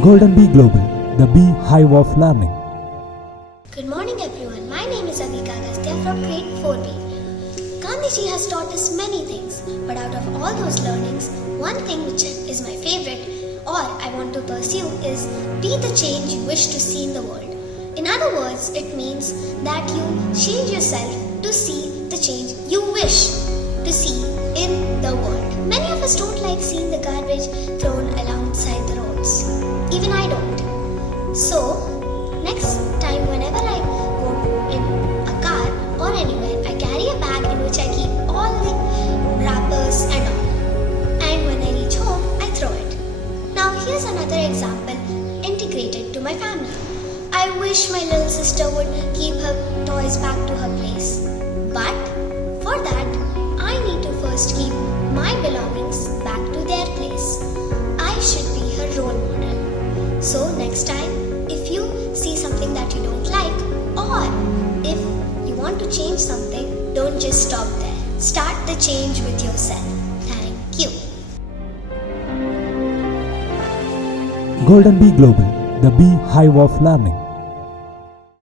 GoldenBee Global, the Bee Hive of Learning. Good morning everyone, my name is Abhika Agastya from grade 4B. Gandhiji has taught us many things, but out of all those learnings, one thing which is my favorite or I want to pursue is be the change you wish to see in the world. In other words, it means that you change yourself to see the change you wish to see in the world. Many of us don't like seeing the garbage thrown alongside the roads. Even I don't. So, next time whenever I go in a car or anywhere, I carry a bag in which I keep all the wrappers and all. And when I reach home, I throw it. Now here's another example integrated to my family. I wish my little sister would keep her toys back to her place. But for that, I need to first keep my belongings back to their place. I should be her role model. So next time, if you see something that you don't like, or if you want to change something, don't just stop there. Start the change with yourself. Thank you. GoldenBee Global, the Bee Hive of Learning.